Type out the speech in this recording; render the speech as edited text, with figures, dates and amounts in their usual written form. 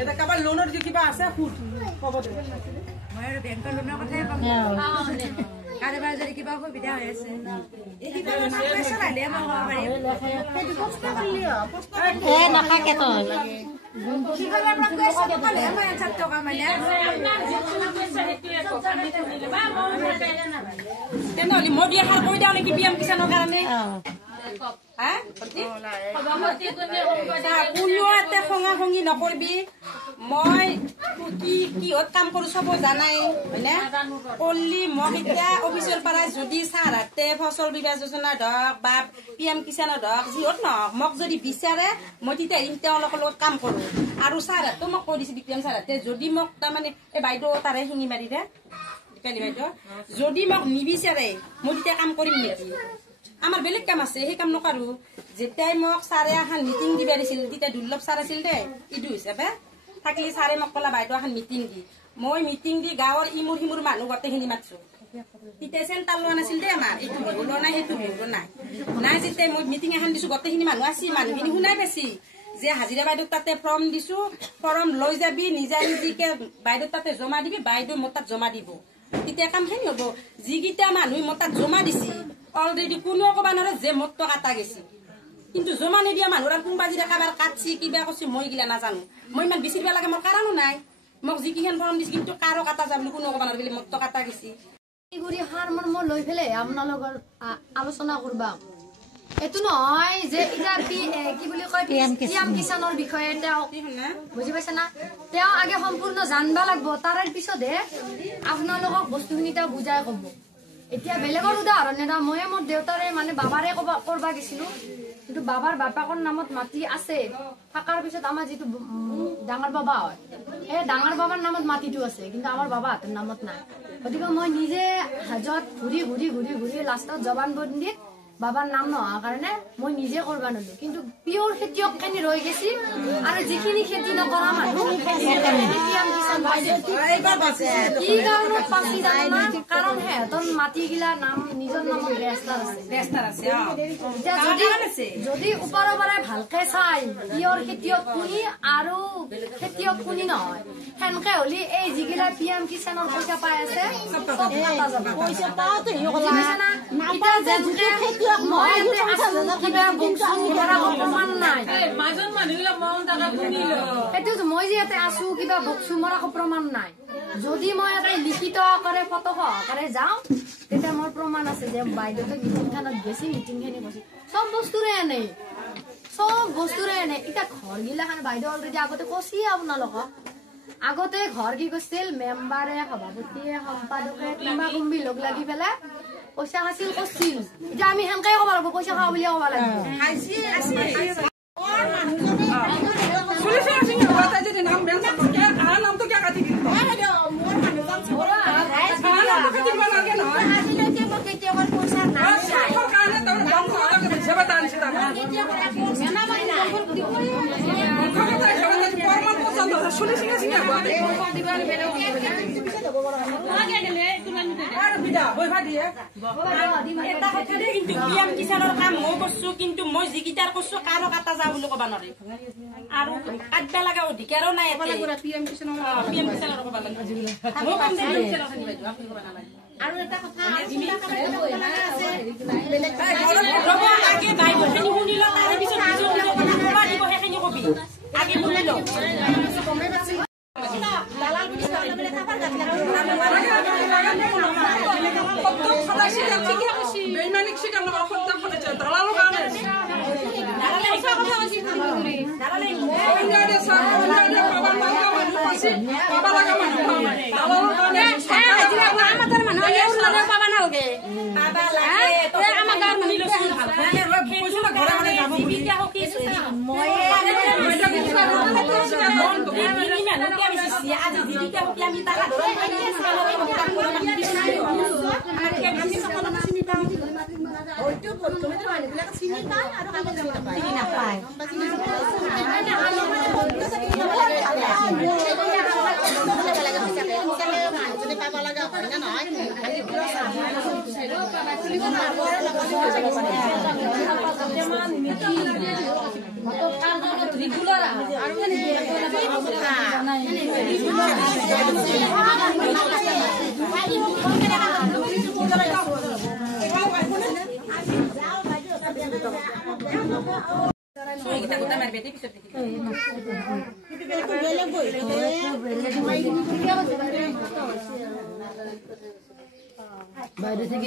এটা কাবাৰ লোনৰ যে কিবা আছে ফুট কব দে মই আৰু বেংকৰ লোনৰ কথাই কম কাৰোবাৰ যদি কিবা সুবিধা হৈ আছে তেনেহ'লে মই বিয়া খাৰ কৰি দিওঁ নেকি পিএম কিষাণৰ কাৰণে কোনোতে খঙা খঙি নকৰিবি মই কিহত কাম কৰো চব জানাই হয়নে কলি মোক এতিয়া অফিচৰ পৰা যদি ছাৰহাতে ফচল বীমা যোজনা ধৰক বা পিএম কিষাণৰ ধৰক যিহত নহওক মোক যদি বিচাৰে মই তেতিয়া তেওঁলোকৰ লগত কাম কৰো আৰু ছাৰহাতো মোক কৈ দিছে বিক্ৰম ছাৰহাতে যদি মোক তাৰমানে এই বাইদেউ তাৰে শিঙি মাৰি দে বাইদেউ যদি মোক নিবিচাৰে মই তেতিয়া কাম কৰিম নেকি আমাৰ বেলেগ কাম আছে সেই কাম নকৰো যেতিয়াই মোক ছাৰে এখন মিটিং দিবা দিছিল তেতিয়া দুৰ্লভ ছাৰ আছিল দে ইটো হিচাপে থাকিলে ছাৰে মোক ক'লা বাইদেউ এখন মিটিং দি মই মিটিং দি গাঁৱৰ ইমূৰ সিমূৰ মানুহ গোটেইখিনি মাতিছো তেতিয়া চেণ্টাৰ লোৱা নাছিল দে আমাৰ এইটো বিহু লোৱা নাই সেইটো বিহু নাই নাই যেতিয়া মই মিটিং এখন দিছো গোটেইখিনি মানুহ আছে মানুহখিনি শুনাই পাইছি যে হাজিৰা বাইদেউ তাতে ফৰ্ম দিছো ফৰ্ম লৈ যাবি নিজা নিজিকে বাইদেউ তাতে জমা দিবি বাইদেউ মোৰ তাত জমা দিব তেতিয়া কামখিনি হ'ব যিকেইটা মানুহ মোৰ তাত জমা দিছি অলৰেডি কোনো ক'বা নোৱাৰে যে মোৰ তো কাটা গেছি কিন্তু জমা নিদিয়া মানুহৰ কোনোবা যদি কাৰোবাৰ কাটছি কিবা কৈছি মই গিলা নাজানো মই ইমান বেছি দিব লাগে মোৰ কাৰণো নাই মোক যিকেইখন ফৰ্ম দিছি কিন্তু কাৰো কাটা যাব কোনো ক'বা নোৱাৰে মোৰ তো কাটা গেছি গুৰি সাৰ মৰ্ম লৈ পেলাই আপোনালোকৰ আলোচনা কৰবা এটো নহয় যে এটা কি বুলি কয় পিএম কিষাণৰ বিষয়ে তেওঁ বুজি পাইছে না তেওঁ আগে সম্পূৰ্ণ জানবা লাগব তাৰ পিছতহে আপোনালোকক বস্তুখিনি তেওঁ বুজাই ক'ব এতিয়া বেলেগৰ উদাহৰণ এটা মই মোৰ দেউতাৰে মানে বাবাৰে কৰবা গেছিলো কিন্তু বাবাৰ বাপাকৰ নামত মাটি আছে থাকাৰ পিছত আমাৰ যেটো ডাঙৰ বাবা হয় এই ডাঙৰ বাবাৰ নামত মাটিটো আছে কিন্তু আমাৰ বাবাহঁতৰ নামত নাই গতিকে মই নিজে হাজত ঘূৰি ঘূৰি ঘূৰি ঘূৰি লাষ্টত জবানবন্দীত বাবাৰ নাম নহা কাৰণে মই নিজে কৰবা নলো কিন্তু পিওৰ খেতিয়ক খিনি ৰৈ গেছি আৰু যিখিনি খেতি নকৰা মানুহ কাৰণ হেতৰ মাটি গিলা নাম নিজৰ নামত ৰেজিষ্টাৰ আছে যদি ওপৰৰ পৰা ভালকে চাই পিওৰ খেতিয়ক কোনি আৰু খেতিয়ক কোনি নহয় সেনকে হলি এই যিগিলা পিএম কিষাণৰ পইচা পাই আছে সব কাটা যাব পইচা পাওতে মই যে আছো কিবা বক্সু মৰা প্ৰমাণ নাই যদি মই লিখিত আকাৰে ফটো সহকাৰে যাওঁ তেতিয়া মোৰ প্ৰমাণ আছে যে বাইদেউতে মিটিংখানত গেছি মিটিংখিনি গৈছি সব বস্তুৰে এনেই এতিয়া ঘৰ গিলাখান বাইদেউ অলৰেডি আগতে কৈছি আপোনালোকক আগতে ঘৰ কি কৈছিল মেম্বাৰে সভাপতিয়ে সম্পাদকে কিবা কুম্বি লগ লাগি পেলাই পইচা হাসিল করছিল এটা আমি হেনকাই কব লাগব পইচা খাও বলি কব লাগব হাসি আছে ওর মানুষজনে পুলিশ আছে কথা যদি নাম বেঞ্চ করে আর নাম তো কি কাটি দিল মোর মানুষজন ছোড়া নাম তো কাটি দিবা লাগে না আসলে যে মকে যে আমার পয়সা না চাই কারণে তো নাম তো কাটি সেবা দান সেটা কি করে পয়সা না মানে না কথা সেবা প্রমাণ পছন্দ শুনে শুনে শুনে দিবার বেরো আগে গেলে তুমি আর বিদা বইবা দিয়ে এটা কথা দে কিন্তু পিএম কিষাণৰ কাম মই কৰছো কিন্তু মই জিগিটাৰ কৰছো কাৰো কাটা যা বুলি কবা নৰে আৰু কাটবা লাগা অধিকাৰো নাই এটা পিএম কিষাণৰ কবা লাগে মই কাম দে আপনি কবা নালাগে আৰু এটা কথা জিমিলা কাটা আছে বেলেগ আগে বাইদেউ খিনি শুনিলো তাৰ পিছত নিজৰ কথা কবা দিব হেখিনি কবি আগে শুনিলো কমে বাছি দালাল পুলিশ পালে খাবার গাছ বেইমানিক শিকার না অফার করে যায় দালাল কারণে দালাল একটা কথা বলছি দালাল ওইটারে সামনে বাবার লাগা মানুষ আছে বাবা লাগা মানুষ দালাল কারণে আমাদের মানুষ এর বাবা না হোগে বাবা লাগে তো আমার গার মানুষ ভালো পয়সা ঘরে ঘরে যাব বিবিটা হোক কি মই এটা কিছু আজি দিদিটা হোক আমি টাকা ধরে ওইটো তুমি তো মানুষবিলাক চিনি পায় আৰু কাগজ চিনি নাপায় ৰেগুলাৰ বাইৰে থেকে